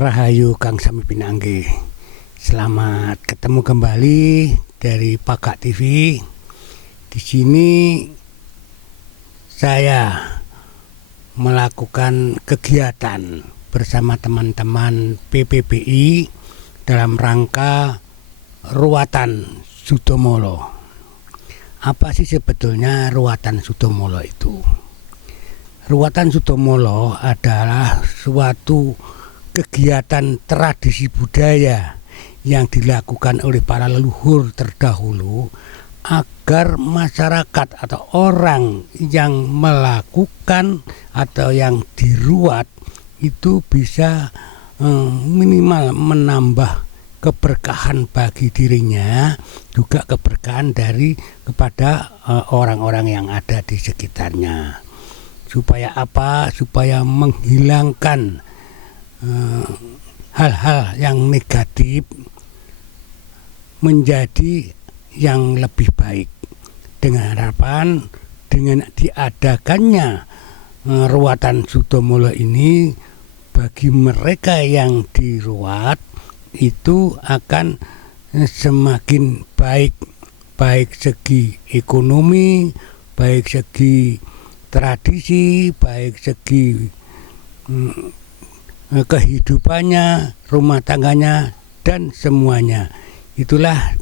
Rahayu Kang Sami Pinangge. Selamat ketemu kembali dari Pagak TV. Di sini saya melakukan kegiatan bersama teman-teman PPPI dalam rangka Ruwatan Sutomolo. Apa sih sebetulnya Ruwatan Sutomolo itu? Ruwatan Sutomolo adalah suatu kegiatan tradisi budaya yang dilakukan oleh para leluhur terdahulu agar masyarakat atau orang yang melakukan atau yang diruat itu bisa minimal menambah keberkahan bagi dirinya, juga keberkahan kepada orang-orang yang ada di sekitarnya. Supaya apa? Supaya menghilangkan hal-hal yang negatif menjadi yang lebih baik, dengan harapan dengan diadakannya Ruwatan Sutomolo ini bagi mereka yang diruat itu akan semakin baik segi ekonomi, baik segi tradisi, baik segi kehidupannya, rumah tangganya, dan semuanya. Itulah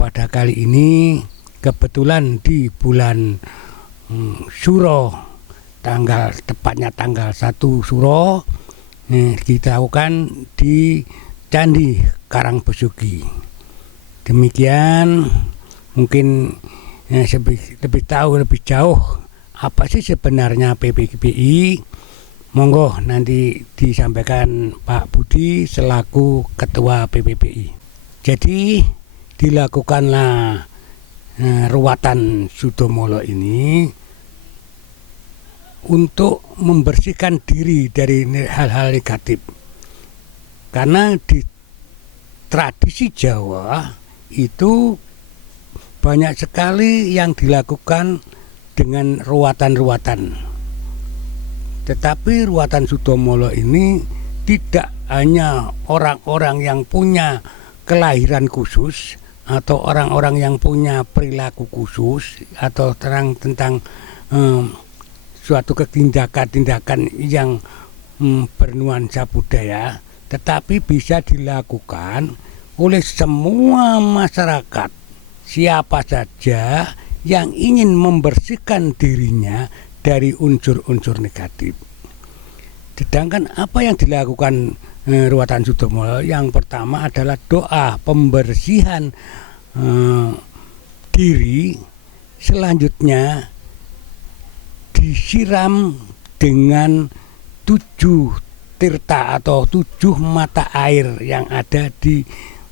pada kali ini kebetulan di bulan Suro, tepatnya tanggal 1 Suro, kita lakukan di Candi Karangbesugi. Demikian, mungkin lebih tahu lebih jauh apa sih sebenarnya PPPI. Monggo nanti disampaikan Pak Budi selaku Ketua PPPI. Jadi dilakukanlah Ruwatan Sutomolo ini untuk membersihkan diri dari hal-hal negatif. Karena di tradisi Jawa itu banyak sekali yang dilakukan dengan ruwatan-ruwatan. Tetapi Ruwatan Sutomolo ini tidak hanya orang-orang yang punya kelahiran khusus atau orang-orang yang punya perilaku khusus atau tentang suatu tindakan yang bernuansa budaya, tetapi bisa dilakukan oleh semua masyarakat, siapa saja yang ingin membersihkan dirinya dari unsur-unsur negatif. Sedangkan apa yang dilakukan Ruwatan Sutomolo, yang pertama adalah doa pembersihan diri, selanjutnya disiram dengan 7 tirta atau 7 mata air yang ada di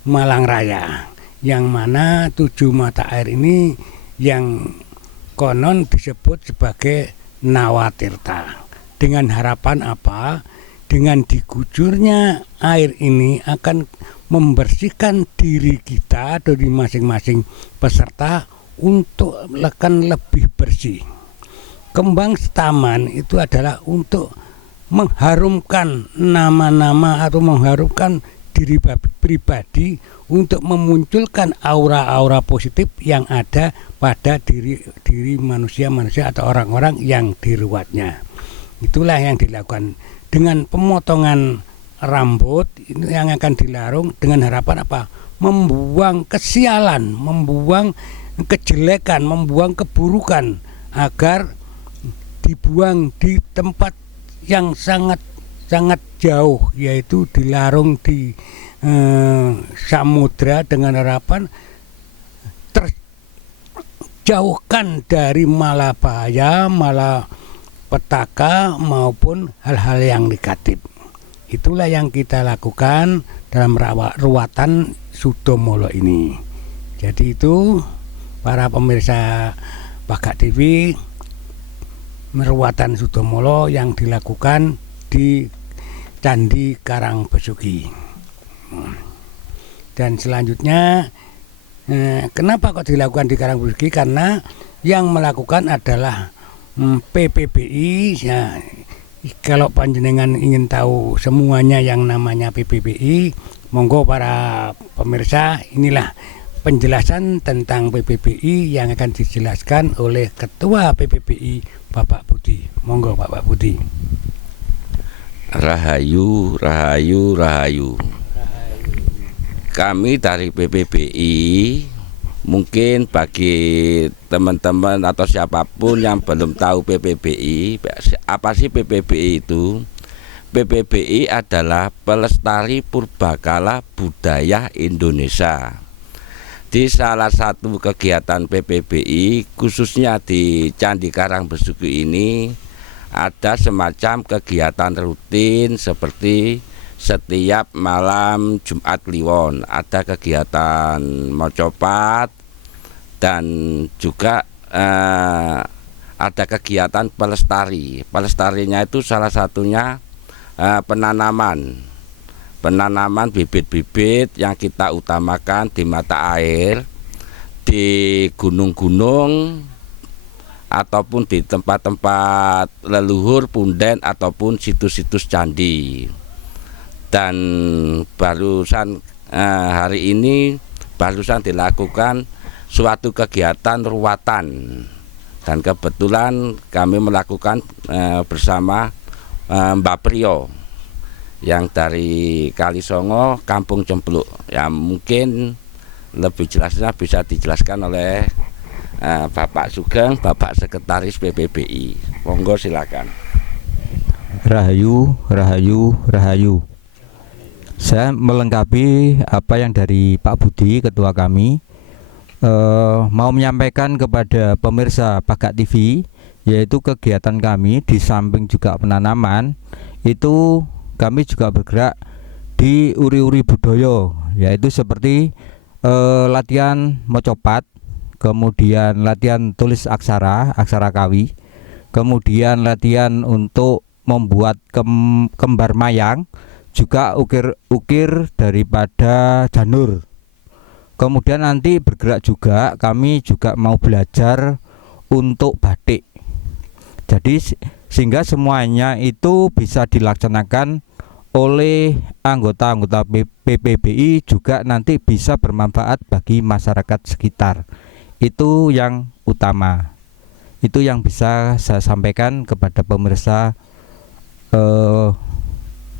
Malang Raya, yang mana 7 mata air ini yang konon disebut sebagai Nawatirta. Dengan harapan apa? Dengan digujurnya air ini akan membersihkan diri kita dari masing-masing peserta untuk akan lebih bersih. Kembang setaman itu adalah untuk mengharumkan nama-nama atau mengharumkan diri pribadi, untuk memunculkan aura-aura positif yang ada pada diri manusia atau orang-orang yang diruatnya. Itulah yang dilakukan dengan pemotongan rambut yang akan dilarung dengan harapan apa? Membuang kesialan, membuang kejelekan, membuang keburukan, agar dibuang di tempat yang sangat jauh, yaitu dilarung di samudra, dengan harapan terjauhkan dari malapetaka, malapetaka maupun hal-hal yang negatif. Itulah yang kita lakukan dalam Ruwatan Sutomolo ini. Jadi itu para pemirsa Pagak TV, Ruwatan Sutomolo yang dilakukan di Candi Karangbesugi. Dan selanjutnya, kenapa kok dilakukan di Karangbesugi? Karena yang melakukan adalah PPPI ya, Kalau panjenengan ingin tahu semuanya yang namanya PPPI, monggo para pemirsa, inilah penjelasan tentang PPPI yang akan dijelaskan oleh Ketua PPPI Bapak Budi. Monggo Bapak Budi. Rahayu, rahayu, rahayu. Kami dari PPPI, mungkin bagi teman-teman atau siapapun yang belum tahu PPPI, apa sih PPPI itu? PPPI adalah Pelestari Purbakala Budaya Indonesia. Di salah satu kegiatan PPPI, khususnya di Candi Karangbesuki ini, ada semacam kegiatan rutin seperti setiap malam Jumat Kliwon ada kegiatan mocopat dan juga ada kegiatan pelestari. Pelestarinya itu salah satunya penanaman bibit-bibit yang kita utamakan di mata air, di gunung-gunung ataupun di tempat-tempat leluhur, punden ataupun situs-situs candi. Dan barusan hari ini dilakukan suatu kegiatan ruwatan, dan kebetulan kami melakukan bersama Mbak Priyo yang dari Kalisongo, Kampung Cempluk. Ya mungkin lebih jelasnya bisa dijelaskan oleh Bapak Sugeng, Bapak Sekretaris PPPI. Monggo silakan. Rahayu, rahayu, rahayu. Saya melengkapi apa yang dari Pak Budi, ketua kami, mau menyampaikan kepada pemirsa Pagak TV, yaitu kegiatan kami di samping juga penanaman, itu kami juga bergerak di uri-uri budaya, yaitu seperti latihan mocopat, kemudian latihan tulis aksara kawi, kemudian latihan untuk membuat kembar mayang, juga ukir daripada janur. Kemudian nanti bergerak juga, kami juga mau belajar untuk batik. Jadi sehingga semuanya itu bisa dilaksanakan oleh anggota-anggota PPPI, juga nanti bisa bermanfaat bagi masyarakat sekitar. Itu yang utama. Itu yang bisa saya sampaikan kepada pemirsa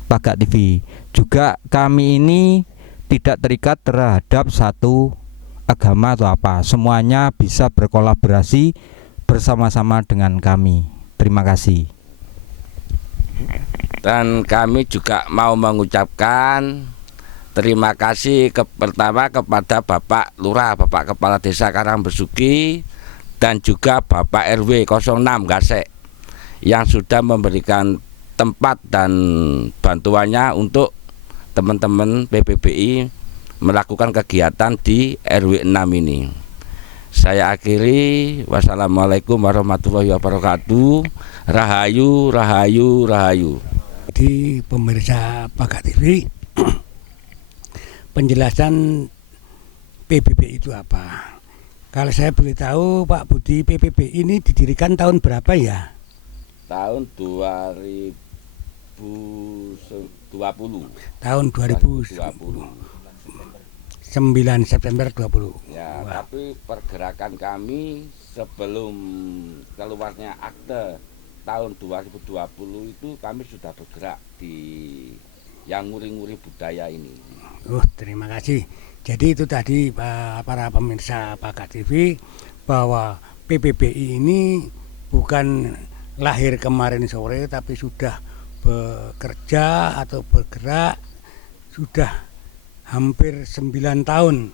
Pagak TV. Juga kami ini tidak terikat terhadap satu agama atau apa. Semuanya bisa berkolaborasi bersama-sama dengan kami. Terima kasih. Dan kami juga mau mengucapkan terima kasih pertama kepada Bapak Lurah, Bapak Kepala Desa Karangbesuki, dan juga Bapak RW 06 Gasek yang sudah memberikan tempat dan bantuannya untuk teman-teman PPPI melakukan kegiatan di RW 6 ini. Saya akhiri, wassalamualaikum warahmatullahi wabarakatuh. Rahayu, rahayu, rahayu. Di pemirsa Pagak TV, penjelasan PPPI itu apa? Kalau saya boleh tahu Pak Budi, PPPI ini didirikan tahun berapa ya? Tahun 2020. Tahun 2020. 9 September 20. Ya, Wah. tapi pergerakan kami sebelum keluarnya akte tahun 2020 itu kami sudah bergerak di yang nguri-nguri budaya ini. Terima kasih. Jadi itu tadi para pemirsa Pagak TV, bahwa PPPI ini bukan lahir kemarin sore, tapi sudah bekerja atau bergerak sudah hampir 9 tahun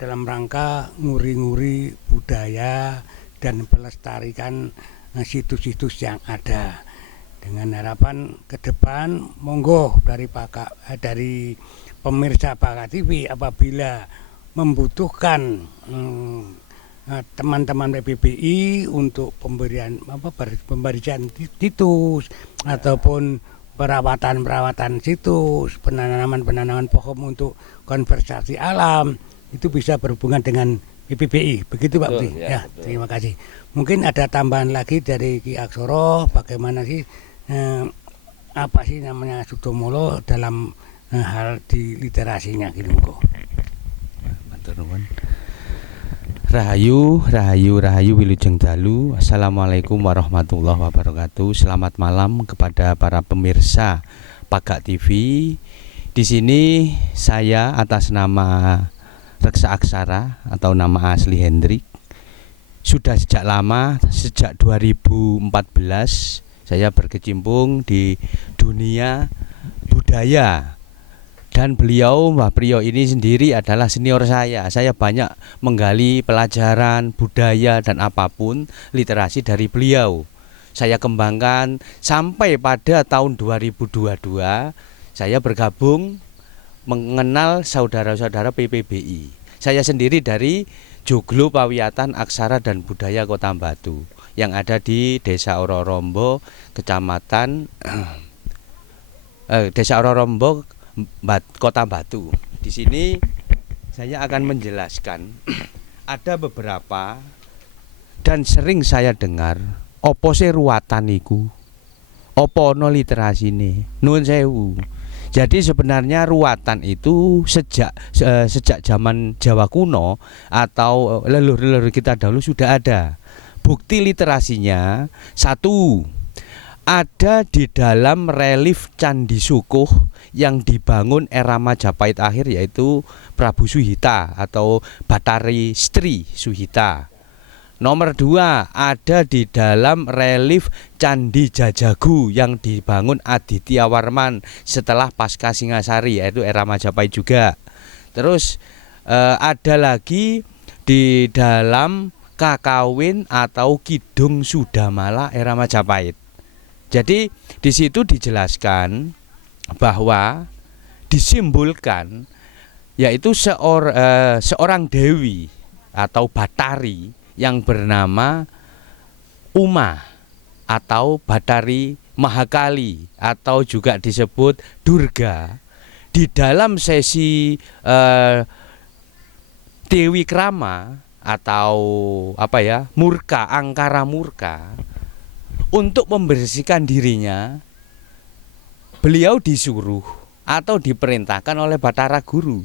dalam rangka nguri-nguri budaya dan pelestarikan situs-situs yang ada. Dengan harapan ke depan, monggo dari pemirsa Pagak TV, apabila membutuhkan teman-teman PPPI untuk pemberian situs ataupun perawatan situs, penanaman pohon untuk konservasi alam, itu bisa berhubungan dengan PPPI. Begitu Pak Budi. Ya, terima kasih. Mungkin ada tambahan lagi dari Ki Aksoro, bagaimana sih apa sih namanya Sutomolo dalam hal di literasinya gitu kok. Matur nuwun. Rahayu Wilujeng Dalu. Assalamualaikum warahmatullahi wabarakatuh. Selamat malam kepada para pemirsa Pagak TV. Di sini saya atas nama Reksa Aksara atau nama asli Hendrik. Sudah sejak lama, sejak 2014 saya berkecimpung di dunia budaya. Dan beliau, Mbah Priyo ini sendiri adalah senior saya. Saya banyak menggali pelajaran, budaya dan apapun literasi dari beliau. Saya kembangkan sampai pada tahun 2022 saya bergabung mengenal saudara-saudara PPBI. Saya sendiri dari Joglo Pawiatan Aksara dan Budaya Kota Batu yang ada di Desa Ororombo, Kecamatan Desa Ororombo, Kota Batu. Di sini saya akan menjelaskan ada beberapa dan sering saya dengar opo se ruwatan iku, opo ono literasine, nuwun sewu. Jadi sebenarnya ruwatan itu sejak zaman Jawa kuno atau leluhur-leluhur kita dahulu sudah ada. Bukti literasinya satu, ada di dalam relief Candi Sukuh yang dibangun era Majapahit akhir yaitu Prabu Suhita atau Batari Sri Suhita. Nomor 2, ada di dalam relief Candi Jajagu yang dibangun Aditya Warman setelah Pasca Singasari yaitu era Majapahit juga. Terus ada lagi di dalam Kakawin atau Kidung Sudamala era Majapahit. Jadi di situ dijelaskan bahwa disimbolkan yaitu seorang dewi atau batari yang bernama Uma atau Batari Mahakali atau juga disebut Durga. Di dalam sesi Dewi Krama atau murka, angkara murka, untuk membersihkan dirinya, beliau disuruh atau diperintahkan oleh Batara Guru.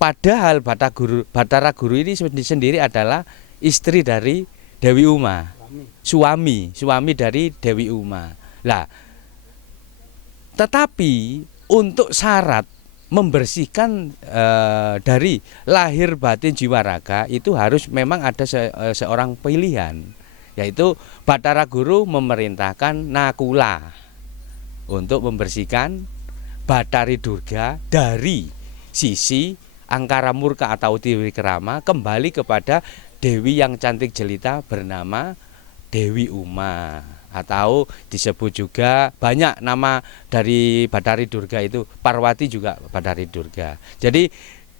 Padahal Batara Guru ini sendiri adalah istri dari Dewi Uma, suami dari Dewi Uma. Lah, tetapi untuk syarat membersihkan dari lahir batin jiwa raga itu harus memang ada seorang pilihan, yaitu Batara Guru memerintahkan Nakula untuk membersihkan Batari Durga dari sisi angkara murka atau Dewi Krama kembali kepada Dewi yang cantik jelita bernama Dewi Uma, atau disebut juga banyak nama dari Batari Durga itu, Parwati juga Batari Durga. Jadi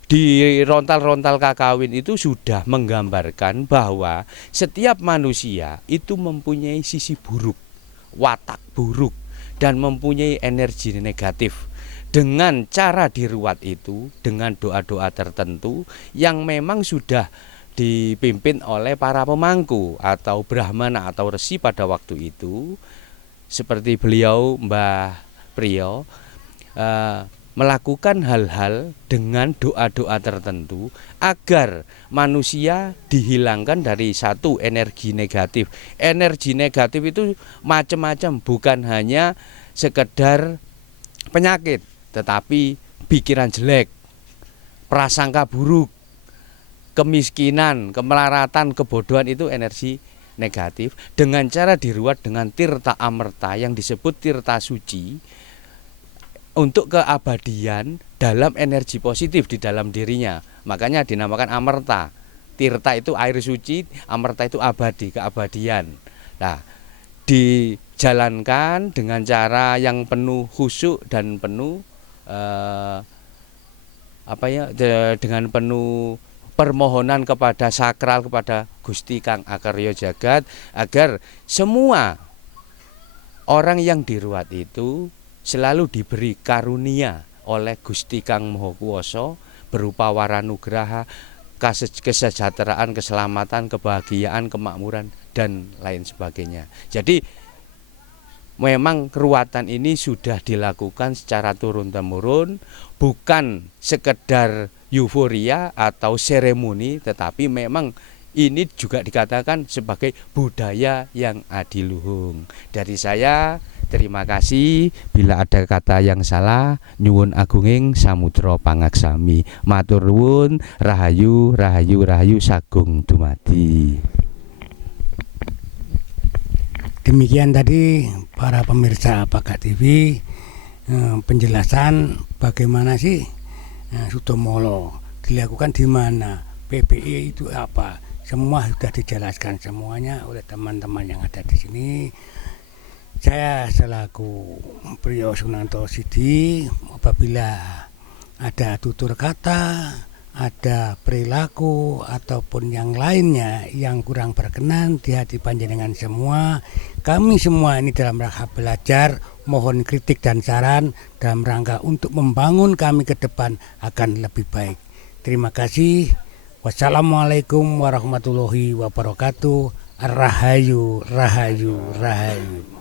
di rontal-rontal Kakawin itu sudah menggambarkan bahwa setiap manusia itu mempunyai sisi buruk, watak buruk, dan mempunyai energi negatif. Dengan cara diruat itu, dengan doa-doa tertentu yang memang sudah dipimpin oleh para pemangku atau Brahmana atau Resi pada waktu itu, seperti beliau Mbah Priyo melakukan hal-hal dengan doa-doa tertentu agar manusia dihilangkan dari satu energi negatif. Energi negatif itu macam-macam, bukan hanya sekedar penyakit, tetapi pikiran jelek, prasangka buruk, kemiskinan, kemelaratan, kebodohan itu energi negatif. Dengan cara diruat dengan tirta amerta yang disebut tirta suci untuk keabadian dalam energi positif di dalam dirinya. Makanya dinamakan amerta. Tirta itu air suci, amerta itu abadi, keabadian. Nah, dijalankan dengan cara yang penuh khusyuk dan penuh dengan penuh permohonan kepada sakral, kepada Gusti Kang Akarya Jagat, agar semua orang yang diruat itu selalu diberi karunia oleh Gusti Kang Maha Kuwasa berupa waranugraha, kesejahteraan, keselamatan, kebahagiaan, kemakmuran dan lain sebagainya. Jadi memang ruatan ini sudah dilakukan secara turun-temurun, bukan sekedar euforia atau seremoni, tetapi memang ini juga dikatakan sebagai budaya yang adiluhung. Dari saya terima kasih. Bila ada kata yang salah, nyuwun agunging samudra pangaksami. Matur nuwun, rahayu rahayu rahayu sagung dumadi. Demikian tadi para pemirsa Pakat TV penjelasan bagaimana sih Sutomolo dilakukan di mana, PPI itu apa. Semua sudah dijelaskan semuanya oleh teman-teman yang ada di sini. Saya selaku Priyo Sunanto Sidi, apabila ada tutur kata, ada perilaku ataupun yang lainnya yang kurang berkenan di hati panjenengan semua, kami semua ini dalam rangka belajar, mohon kritik dan saran dalam rangka untuk membangun kami ke depan akan lebih baik. Terima kasih. Wassalamualaikum warahmatullahi wabarakatuh. Rahayu, rahayu, rahayu.